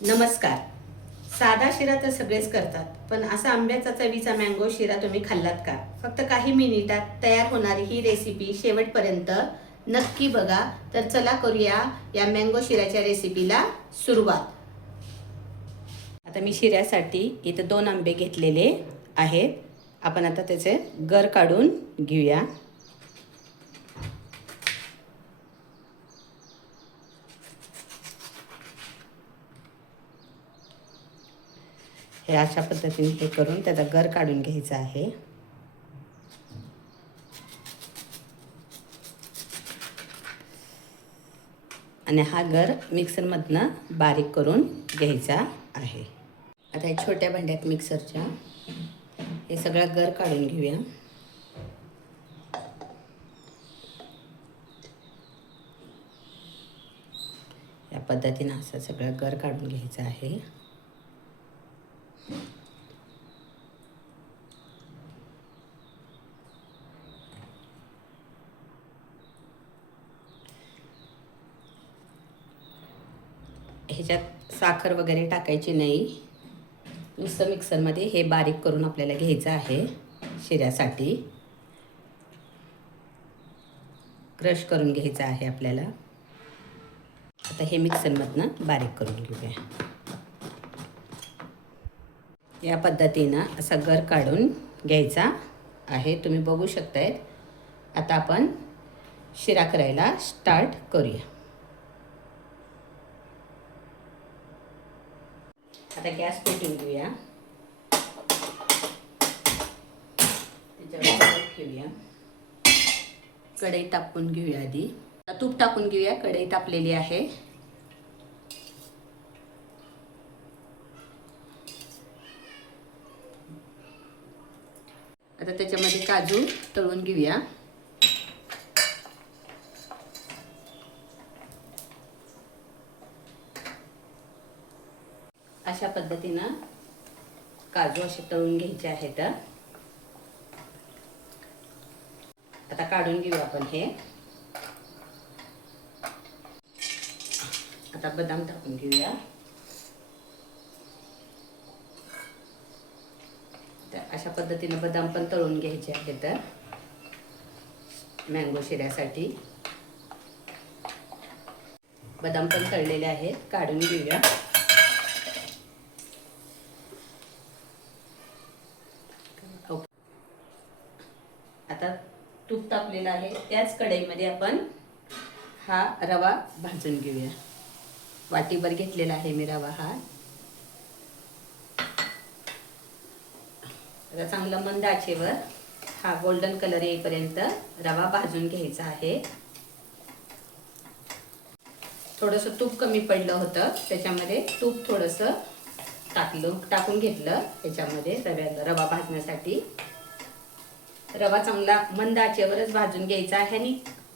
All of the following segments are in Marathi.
नमस्कार. साधा शिरा तर सगळेच करतात, पण असा आंब्याचा चवीचा मँगो शिरा तुम्ही खाल्लात का? फक्त काही मिनिटात तयार होणारी ही रेसिपी शेवटपर्यंत नक्की बघा. तर चला करूया या मँगो शिऱ्याच्या रेसिपीला सुरुवात. आता मी शिऱ्यासाठी इथं 2 आंबे घेतलेले आहेत. आपण आता त्याचे गर काढून घेऊया. हे अशा पद्धतीने हे करून त्याचा गर काढून घ्यायचा आहे. आणि हा गर मिक्सरमधनं बारीक करून घ्यायचा आहे. आता हे छोट्या भांड्यात मिक्सरच्या हे सगळं गर काढून घेऊया. या पद्धतीनं असं सगळं गर काढून घ्यायचं आहे. ह्याच्यात साखर वगैरे टाकायची नाही. नुसतं मिक्सरमध्ये हे बारीक करून आपल्याला घ्यायचं आहे. शिऱ्यासाठी क्रश करून घ्यायचं आहे आपल्याला. आता हे मिक्सरमधनं बारीक करून घेऊया. या पद्धतीनं असा गर काढून घ्यायचा आहे. तुम्ही बघू शकताय. आता आपण शिरा करायला स्टार्ट करूया. आता गॅस पेटवून घेऊया. त्याच्यावर ठेवूया. कढई तापवून घेऊया. आधी तूप टाकून घेऊया. कढई तापलेली आहे. आता त्याच्यामध्ये काजू तळून घेऊया. अशा पद्धतीनं काजू असे तळून घ्यायचे आहेत. आता काढून घेऊ आपण हे. आता बदाम टाकून घेऊया. तर अशा पद्धतीनं बदाम पण तळून घ्यायचे आहेत मँगो शिऱ्यासाठी. बदाम पण तळलेले आहेत. काढून घेऊया. आता तूप तापलेलं आहे. त्याच कढईमध्ये आपण हा रवा भाजून घेऊया. वाटीभर घेतलेला आहे मी रवा हा. आता चांगलं मंद आचेवर हा गोल्डन कलर येईपर्यंत रवा भाजून घ्यायचा आहे. थोडंसं तूप कमी पडलं होतं, त्याच्यामध्ये तूप थोडंसं टाकून घेतलं त्याच्यामध्ये रवा भाजण्यासाठी. रवा चांगला मंद आचेवरच भाजून घ्यायचा आहे आणि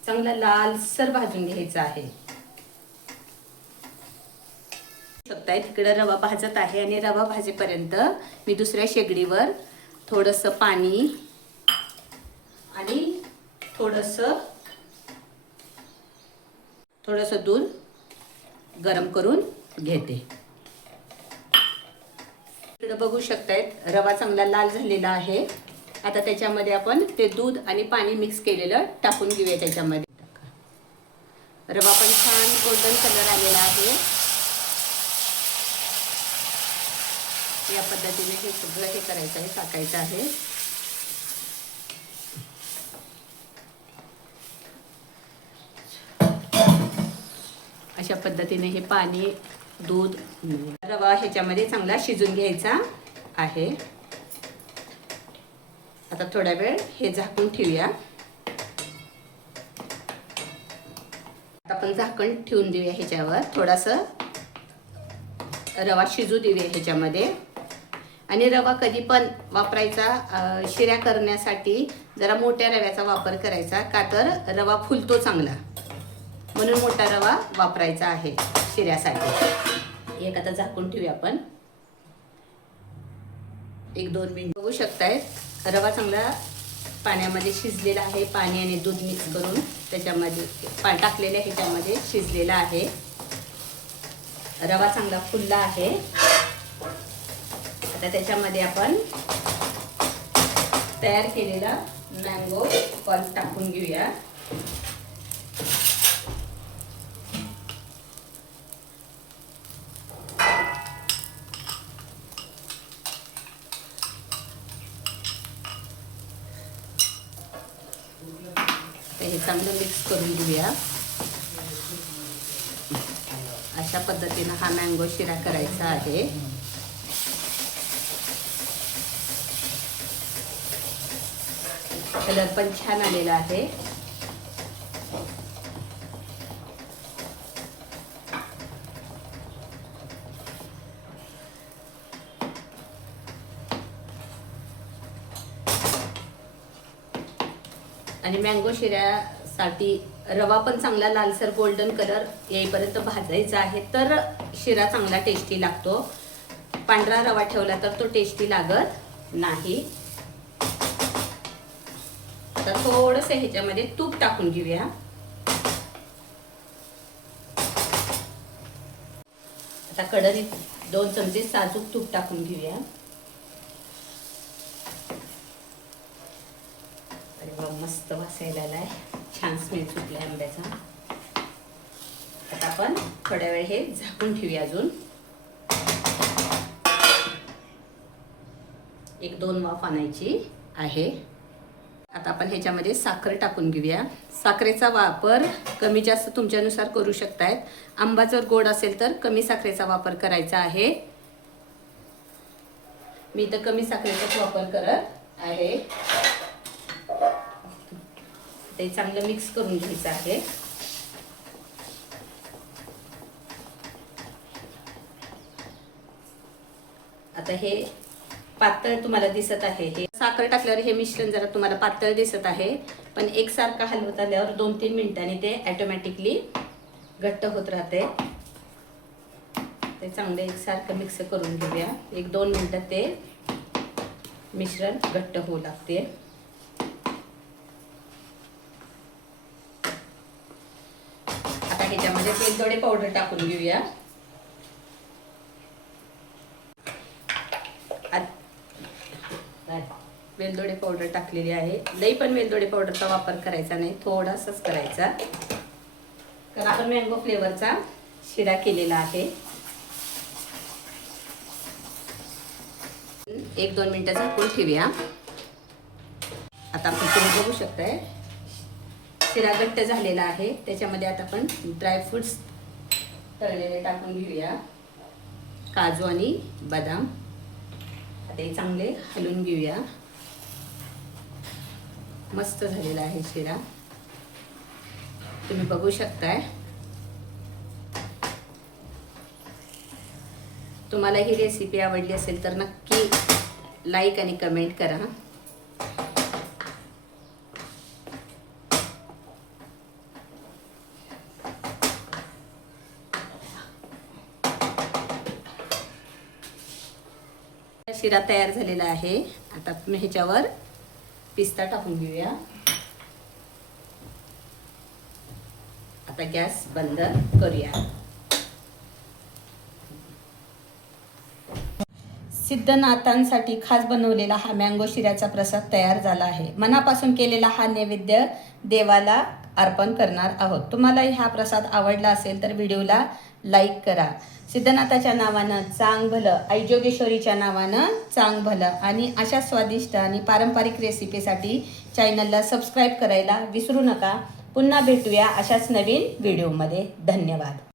चांगला लालसर भाजून घ्यायचा आहे. शकताय तिकडे रवा भाजत आहे आणि रवा भाजेपर्यंत मी दुसऱ्या शेगडीवर थोडंसं पाणी आणि थोडंसं दूध गरम करून घेते. इकडे बघू शकताय रवा चांगला लाल झालेला आहे. आता त्याच्यामध्ये आपण ते दूध आणि पाणी मिक्स केलेलं टाकून घेऊया. त्याच्यामध्ये रवा पण छान गोल्डन कलर आलेला आहे. या पद्धतीने हे सगळं हे करायचं आहे, टाकायचं आहे. अशा पद्धतीने हे पाणी दूध रवा ह्याच्यामध्ये चांगला शिजून घ्यायचा आहे. आता थोडा वेळ हे झाकून ठेवूया. आपण झाकण ठेवून देऊया. ह्याच्यावर थोडासा रवा शिजू देऊया ह्याच्यामध्ये. आणि रवा कधी पण वापरायचा शिऱ्या करण्यासाठी जरा मोठ्या रव्याचा वापर करायचा, का तर रवा फुलतो चांगला, म्हणून मोठा रवा वापरायचा आहे शिऱ्यासाठी. एक आता झाकून ठेवूया आपण 1-2 मिनिट. बघू शकताय रवा चांगला पाण्यामध्ये शिजलेला आहे. पाणी आणि दूध मिक्स करून त्याच्यामध्ये टाकलेल्या ह्याच्यामध्ये शिजलेला आहे. रवा चांगला फुलला आहे. आता त्याच्यामध्ये आपण तयार केलेला मँगो पल्प टाकून घेऊया. हे चांगलं मिक्स करून घेऊया. अशा पद्धतीने हा मँगो शिरा करायचा आहे. कलर पण छान आलेला आहे. आणि मँगो शिऱ्यासाठी रवा पण चांगला लालसर गोल्डन कलर येईपर्यंत भाजायचा आहे, तर शिरा चांगला टेस्टी लागतो. पांढरा रवा ठेवला तर तो टेस्टी लागत नाही. आता थोडंसं ह्याच्यामध्ये तूप टाकून घेऊया. आता कढईत 2 चमचे साजूक तूप टाकून घेऊया. अरे वा, मस्त वास यायला आलाय, छान स्मेल सुटलाय आंब्याचा. आता आपण थोड्या वेळ हे झाकून ठेवूया. अजून 1-2 वाफ आणायची आहे. आता आपण ह्याच्यामध्ये साखर टाकून घेऊया. साखरेचा वापर कमी जास्त तुमच्यानुसार करू शकतायत. आंबा जर गोड असेल तर कमी साखरेचा वापर करायचा आहे. मी तर कमी साखरेचाच वापर करत आहे. ते चांगलं मिक्स करून घ्यायचं आहे. आता हे पातळ तुम्हाला दिसत आहे. हे साखर टाकल्यावर हे मिश्रण जरा तुम्हाला पातळ दिसत आहे, पण एकसारखं हलवत आल्यावर 2-3 मिनिटांनी ते ऑटोमॅटिकली घट्ट होत राहते. ते चांगले एकसारखं मिक्स करून घेऊया. 1-2 मिनिटात ते मिश्रण घट्ट होऊ लागते. आता ह्याच्यामध्ये वेलदोडे पावडर टाकून घेऊया. वेलदोडे पावडर टाकलेली आहे. लई पण वेलदोडे पावडरचा वापर करायचा नाही, थोडासाच करायचा, कारण आपण मँगो फ्लेवरचा शिरा केलेला आहे. 1-2 मिनिटं झाकून ठेवूया. आता आपण तुम्ही बघू शकताय शिरा घट्ट झालेला आहे. त्याच्यामध्ये आता आपण ड्रायफ्रुट्स तळलेले टाकून घेऊया, काजू आणि बदाम. आता हे चांगले हलवून घेऊया. मस्त झालेला आहे शिरा, तुम्ही बघू शकताय. तुम्हाला ही रेसिपी आवडली असेल तर नक्की लाईक आणि कमेंट करा. शिरा तयार झालेला आहे. आता आपण ह्याच्यावर पिस्ता टाकून घेऊया. आता गॅस बंद करूया. सिद्धनाथांसाठी खास बनवलेला हा मँगो शिऱ्याचा प्रसाद तयार झाला आहे. मनापासून केलेला हा नैवेद्य देवाला अर्पण करणार आहोत. तुम्हाला हा प्रसाद आवडला असेल तर व्हिडिओला लाईक करा. सिद्धनाथाच्या नावानं चांग भलं, आई जोगेश्वरीच्या नावानं चांग भलं. आणि अशा स्वादिष्ट आणि पारंपरिक रेसिपीसाठी चॅनलला सबस्क्राईब करायला विसरू नका. पुन्हा भेटूया अशाच नवीन व्हिडिओमध्ये. धन्यवाद.